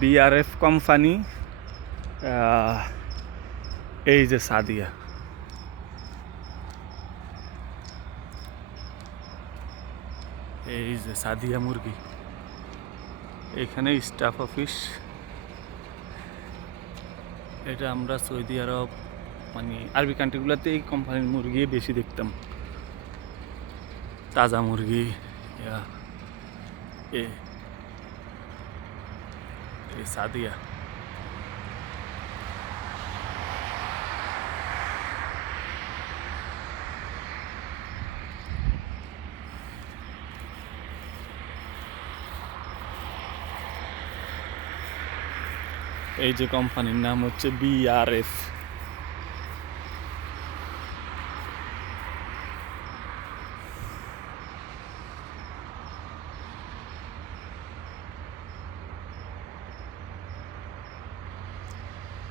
BRF company. এই যে সাদিয়া, এই যে সাদিয়া মুরগি, এখানে স্টাফ অফিস। এটা আমরা সৌদি আরব মানে আরবি কান্ট্রিগুলোতে এই কোম্পানির মুরগি বেশি দেখতাম, তাজা মুরগি। এই সাদিয়া, এই যে কোম্পানির নাম হচ্ছে বিআরএফ।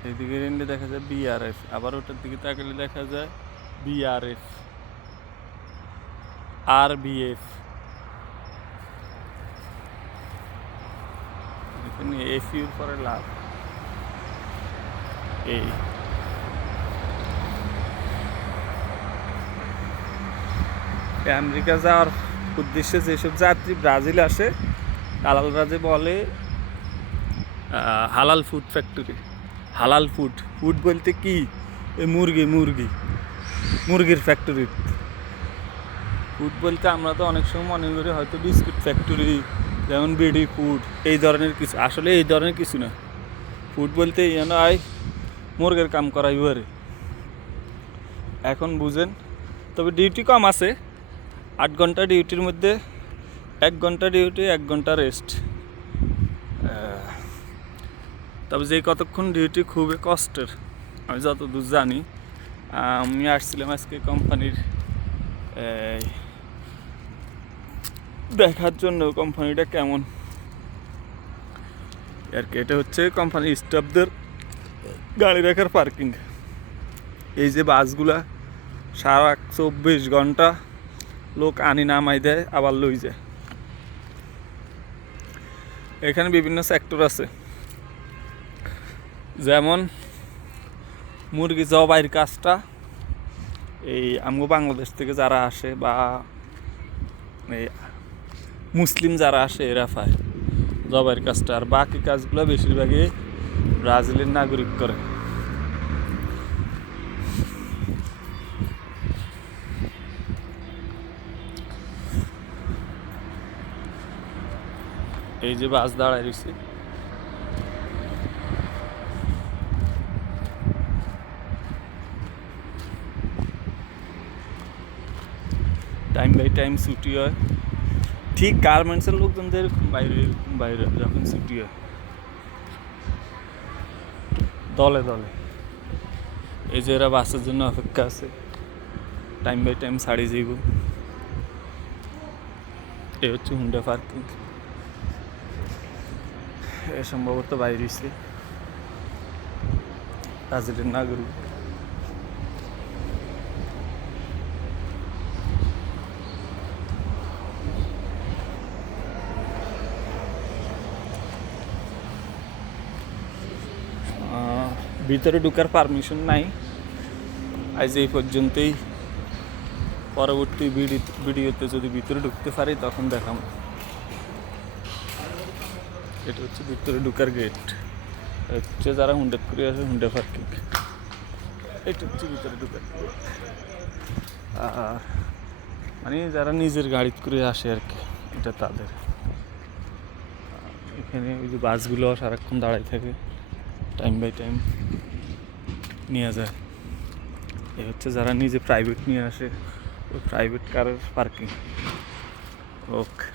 এইদিকে রেন্ডে দেখা যায় বিআরএফ, আবার ওটার দিকে তাকালে দেখা যায় বিআরএফ, আরবিএফ। এখানে এফিউর পরে লাভ। এই আমেরিকা যাওয়ার উদ্দেশ্যে যেসব যাত্রী ব্রাজিল আসে, দালালরা যে বলে হালাল ফুড ফ্যাক্টরি। হালাল ফুড, ফুড বলতে কি? এই মুরগির ফ্যাক্টরি। ফুড বলতে আমরা তো অনেক সময় মনে করি হয়তো বিস্কুট ফ্যাক্টরি, যেমন বিডি ফুড, এই ধরনের কিছু। আসলে এই ধরনের কিছু না। ফুড বলতে মুরগের কাম করাই পারে। এখন বুঝেন, তবে ডিউটি কম আছে। 8 ঘন্টা ডিউটির মধ্যে 1 ঘন্টা ডিউটি, 1 ঘন্টা রেস্ট। তবে যে কতক্ষণ ডিউটি খুবই কষ্টের, আমি যতদূর জানি। আমি আসছিলাম আজকে কোম্পানির দেখার জন্য কোম্পানিটা কেমন আর কি। এটা হচ্ছে কোম্পানির স্টাফদের গাড়ি রাখার পার্কিং। এই যে বাসগুলা সারা 24 ঘন্টা লোক আনি নামাই দেয়, আবার লই যায়। এখানে বিভিন্ন সেক্টর আছে, যেমন মুরগি জবাইয়ের কাজটা এই আমগো বাংলাদেশ থেকে যারা আসে বা এই মুসলিম যারা আসে এরা পায় জবাইয়ের কাজটা। আর বাকি কাজগুলো বেশিরভাগই ব্রাজিলের নাগরিক করে। এই যে বাস দাঁড়ায় রয়েছে, টাইম বাই টাইম ছুটি হয়। ঠিক গার্মেন্টসের লোকজনদের বাইরে বাইরে যখন ছুটি হয় দলে দলে, এই যে এরা বাসের জন্য অপেক্ষা আছে, টাইম বাই টাইম ছাড়ি যাইব। এই হচ্ছে হুন্ডা পার্কিং। এ সম্ভবত বাইরে হয়েছে ব্রাজিলের নাগরিক। ভিতরে ঢুকার পারমিশন নাই আজ এই পর্যন্তই। পরবর্তী ভিডিওতে যদি ভিতরে ঢুকতে পারি তখন দেখাম। এটা হচ্ছে ভিতরে ঢুকার গেট, হচ্ছে যারা হুন্ডা করে আসে হুন্ডা পার্কিং। এটা হচ্ছে ভিতরে ঢুকার গেট, আর মানে যারা নিজের গাড়ি করে আসে আর কি, এটা তাদের। এখানে ওই যে বাসগুলো সারাক্ষণ দাঁড়াই থাকে, টাইম বাই টাইম নিয়ে যায়। এ হচ্ছে যারা নিজে প্রাইভেট নিয়ে আসে, ওই প্রাইভেট কারের পার্কিং। ওকে।